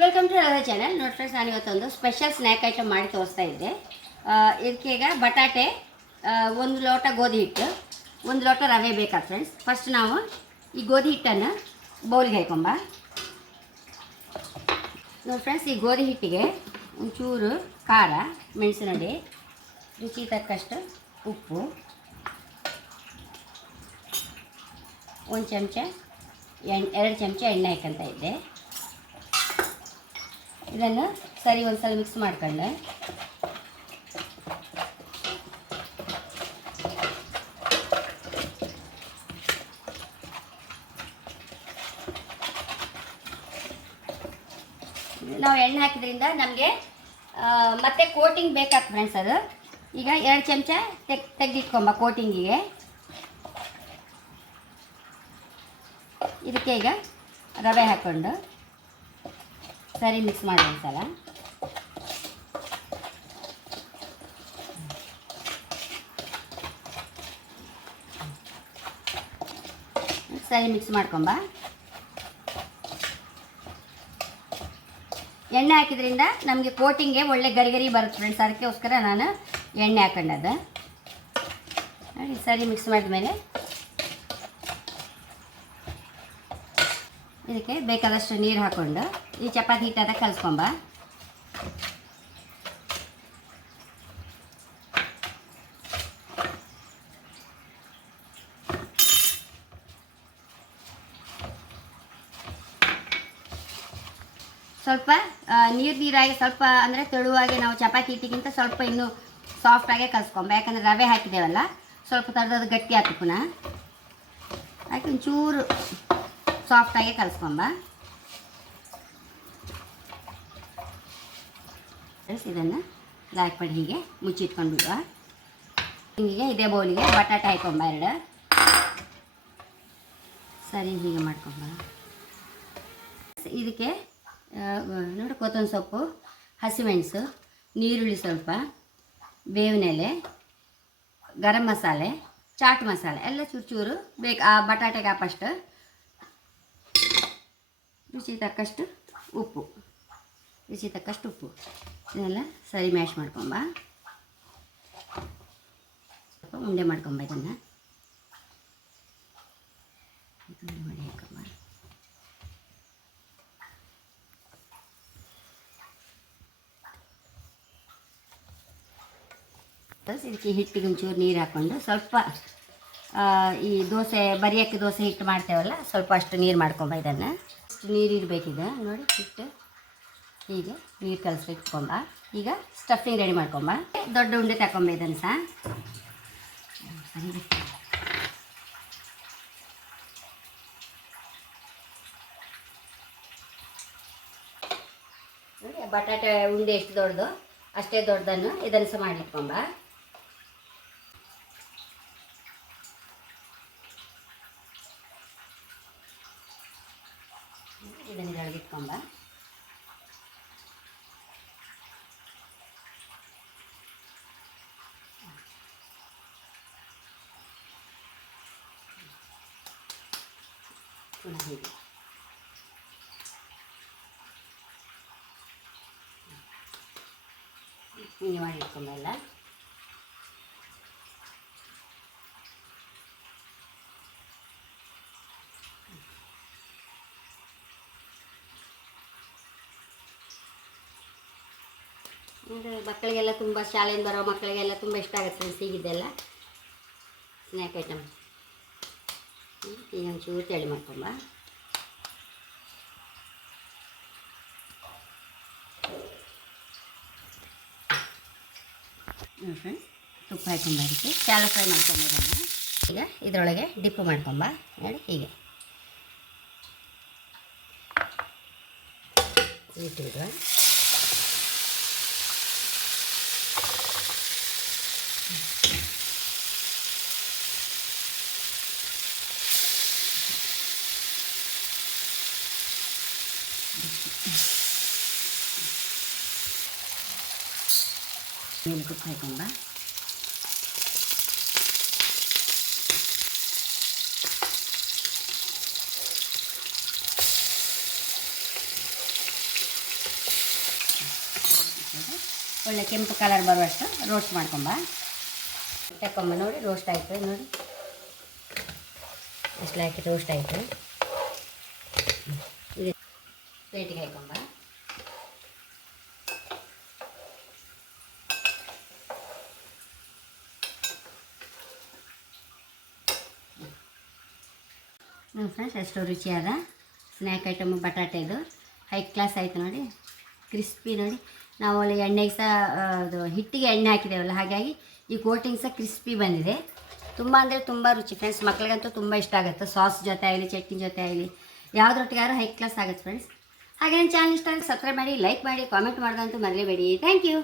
Welcome to Radha channel. ನೋಡಿ friends, ನಾನು ಇವತ್ತೊಂದು ಸ್ಪೆಷಲ್ ಸ್ನ್ಯಾಕ್ ಐಟಮ್ ಮಾಡಿ ತೋರಿಸ್ತಾ ಇದ್ದೆ. ಇದಕ್ಕೆ ಈಗ ಬಟಾಟೆ, ಒಂದು ಲೋಟ ಗೋಧಿ ಹಿಟ್ಟು, ಒಂದು ಲೋಟ ರವೆ ಬೇಕಾದ ಫ್ರೆಂಡ್ಸ್. ಫಸ್ಟ್ ನಾವು ಈ ಗೋಧಿ ಹಿಟ್ಟನ್ನು ಬೌಲ್ಗೆ ಹಾಕೊಂಬ. ನೋಡಿ ಫ್ರೆಂಡ್ಸ್, ಈ ಗೋಧಿ ಹಿಟ್ಟಿಗೆ ಒಂಚೂರು ಖಾರ, ಮೆಣಸಿನಡಿ, ರುಚಿ ತಕ್ಕಷ್ಟು ಉಪ್ಪು, ಒಂದು ಚಮಚ ಎರಡು ಚಮಚ ಎಣ್ಣೆ ಹಾಕಂತ ಇದ್ದೆ. ಇದನ್ನು ಸರಿ ಒಂದ್ಸಲ ಮಿಕ್ಸ್ ಮಾಡ್ಕೊಂಡೆ ನಾವು ಎಣ್ಣೆ ಹಾಕಿದ್ರಿಂದ ನಮಗೆ ಮತ್ತೆ ಕೋಟಿಂಗ್ ಬೇಕಾಗ್ತದೆ ಫ್ರೆಂಡ್ಸ್. ಅದು ಈಗ 2 ಚಮಚ ತೆಗೆದಿಟ್ಕೊಂಬ ಕೋಟಿಂಗಿಗೆ. ಇದಕ್ಕೆ ಈಗ ರವೆ ಹಾಕ್ಕೊಂಡು ಸರಿ ಮಿಕ್ಸ್ ಮಾಡಿ ಒಂದ್ಸಲ. ಸರಿ ಮಿಕ್ಸ್ ಮಾಡ್ಕೊಂಬ. ಎಣ್ಣೆ ಹಾಕಿದ್ರಿಂದ ನಮಗೆ ಕೋಟಿಂಗ್ಗೆ ಒಳ್ಳೆ ಗರಿ ಬರುತ್ತೆ ಫ್ರೆಂಡ್ಸ್. ಅದಕ್ಕೋಸ್ಕರ ನಾನು ಎಣ್ಣೆ ಹಾಕೊಂಡದ್ದು. ನೋಡಿ, ಸರಿ ಮಿಕ್ಸ್ ಮಾಡಿದ್ಮೇಲೆ ಇದಕ್ಕೆ ಬೇಕಾದಷ್ಟು ನೀರು ಹಾಕ್ಕೊಂಡು ಈ ಚಪಾತಿ ಹಿಟ್ಟಾದ ಕಲಿಸ್ಕೊಂಬ. ಸ್ವಲ್ಪ ನೀರಾಗಿ ಸ್ವಲ್ಪ ಅಂದರೆ ತೆಳುವಾಗಿ, ನಾವು ಚಪಾತಿ ಹಿಟ್ಟಿಗಿಂತ ಸ್ವಲ್ಪ ಇನ್ನೂ ಸಾಫ್ಟಾಗೆ ಕಲಿಸ್ಕೊಂಬ. ಯಾಕಂದರೆ ರವೆ ಹಾಕಿದ್ದೇವಲ್ಲ, ಸ್ವಲ್ಪ ತರದದು ಗಟ್ಟಿ ಹಾಕಿ ಪುನಃ ಹಾಕಿ ಒಂಚೂರು ಸಾಫ್ಟಾಗಿ ಕಲಿಸ್ಕೊಂಬ. ಇದನ್ನು ಬ್ಲ್ಯಾಕ್ ಪಡಿ ಹೀಗೆ ಮುಚ್ಚಿಟ್ಕೊಂಡು ಬಿಡುವ. ಹಿಂಗೆ ಇದೇ ಬೌಲಿಗೆ ಬಟಾಟೆ ಹಾಕೊಂಬ 2. ಸರಿ ಹೀಗೆ ಮಾಡ್ಕೊಂಬ. ಇದಕ್ಕೆ ನೋಡಿ, ಕೊತ್ತಂಬರಿ ಸೊಪ್ಪು, ಹಸಿಮೆಣಸು, ನೀರುಳ್ಳಿ ಸ್ವಲ್ಪ, ಬೇವಿನ ಎಲೆ, ಗರಂ ಮಸಾಲೆ, ಚಾಟ್ ಮಸಾಲೆ ಎಲ್ಲ ಚೂರು ಬೇಕು ಆ ಬಟಾಟೆಗೆ ಹಾಕಷ್ಟು. ರುಚಿ ತಕ್ಕಷ್ಟು ಉಪ್ಪು. ಇದನ್ನೆಲ್ಲ ಸರಿ ಮ್ಯಾಶ್ ಮಾಡ್ಕೊಂಬ. ಸ್ವಲ್ಪ ಉಂಡೆ ಮಾಡ್ಕೊಂಬ. ಇದನ್ನು ಮಾಡಿ ಹಾಕೊಂಬ. ಇದಕ್ಕೆ ಹಿಟ್ಟಿಗೆ ಒಂಚೂರು ನೀರು ಹಾಕ್ಕೊಂಡು ಸ್ವಲ್ಪ ಈ ದೋಸೆ ಬರಿಯಕ್ಕೆ ದೋಸೆ ಹಿಟ್ಟು ಮಾಡ್ತೇವಲ್ಲ, ಸ್ವಲ್ಪ ಅಷ್ಟು ನೀರು ಮಾಡ್ಕೊಂಬ. ಇದನ್ನು ಅಷ್ಟು ನೀರು ಇರಬೇಕಿದೆ ನೋಡಿ. ಹಿಟ್ಟು ಹೀಗೆ ನೀರು ಕಲಸಿ ಇಟ್ಕೊಂಬ. ಈಗ ಸ್ಟಫಿಂಗ್ ರೆಡಿ ಮಾಡ್ಕೊಂಬ. ದೊಡ್ಡ ಉಂಡೆ ತಗೊಂಬ. ಇದನ್ನು ಸಹ ನೋಡಿ, ಬಟಾಟೆ ಉಂಡೆ ಎಷ್ಟು ದೊಡ್ಡದು ಅಷ್ಟೇ ದೊಡ್ಡದನ್ನು ಇದನ್ನು ಸಹ ಮಾಡಿಟ್ಕೊಂಬ. ಇದನ್ನು ಇಟ್ಕೊಂಬ. ಹೀಗೆ ಹಿಂಗೆ ಮಾಡಿ ಇಟ್ಕೊಂಬ ಎಲ್ಲ. ಮಕ್ಕಳಿಗೆಲ್ಲ ತುಂಬ, ಶಾಲೆಯಿಂದ ಬರೋ ಮಕ್ಕಳಿಗೆಲ್ಲ ತುಂಬ ಇಷ್ಟ ಆಗುತ್ತೆ ಸಿಗಿದ್ದೆಲ್ಲ ಸ್ನ್ಯಾಕ್ ಐಟಮ್. ಈಗ ಒಂಚೂರು ತೆಳಿ ಮಾಡ್ಕೊಂಬ. ತುಪ್ಪ ಹಾಕೊಂಬ. ಅದಕ್ಕೆ ಶಾಲೆ ಫ್ರೈ ಮಾಡ್ಕೊಂಬ. ಈಗ ಇದರೊಳಗೆ ಡಿಪ್ ಮಾಡ್ಕೊಂಬ. ನೋಡಿ, ಹೀಗೆ ಇಟ್ಟಿಡುವ. ಮೇಲೆ ತುಪ್ಪ ಹಾಕೊಂಬ. ಒಳ್ಳೆ ಕೆಂಪು ಕಲರ್ ಬರುವಷ್ಟು ರೋಸ್ಟ್ ಮಾಡ್ಕೊಂಬ. ತಕೊಂಬ ನೋಡಿ ರೋಸ್ಟ್ ಆಯಿತು ನೋಡಿ, ಇಷ್ಟು ಹಾಕಿ ರೋಸ್ಟ್ ಆಯಿತು. ಇದು ಪ್ಲೇಟಿಗೆ ಹಾಕೊಂಬ. ನೋಡಿ ಫ್ರೆಂಡ್ಸ್, ಎಷ್ಟು ರುಚಿಯಾದ ಸ್ನ್ಯಾಕ್ ಐಟಮು ಬಟಾಟೆದು ಹೈ ಕ್ಲಾಸ್ ಆಯಿತು ನೋಡಿ, ಕ್ರಿಸ್ಪಿ ನೋಡಿ. ನಾವು ಅಲ್ಲಿ ಎಣ್ಣೆಗೆ ಸಹ ಅದು ಹಿಟ್ಟಿಗೆ ಎಣ್ಣೆ ಹಾಕಿದ್ದೇವಲ್ಲ, ಹಾಗಾಗಿ ಈ ಕೋಟಿಂಗ್ ಸಹ ಕ್ರಿಸ್ಪಿ ಬಂದಿದೆ. ತುಂಬ ಅಂದರೆ ತುಂಬ ರುಚಿ ಫ್ರೆಂಡ್ಸ್, ಮಕ್ಳಿಗಂತೂ ತುಂಬ ಇಷ್ಟ ಆಗುತ್ತೆ. ಸಾಸ್ ಜೊತೆ ಆಗಲಿ, ಚಟ್ನಿ ಜೊತೆ ಆಗಲಿ, ಯಾವುದ್ರೊಟ್ಟಿಗಾದ್ರೂ ಹೈ ಕ್ಲಾಸ್ ಆಗುತ್ತೆ ಫ್ರೆಂಡ್ಸ್. ಹಾಗೆ ನನ್ನ ಚಾನಲ್ ಇಷ್ಟ ಅಂದರೆ ಸಬ್ಸ್ಕ್ರೈಬ್ ಮಾಡಿ, ಲೈಕ್ ಮಾಡಿ, ಕಾಮೆಂಟ್ ಮಾಡೋದಂತೂ ಮರೆಯಬೇಡಿ. Thank you.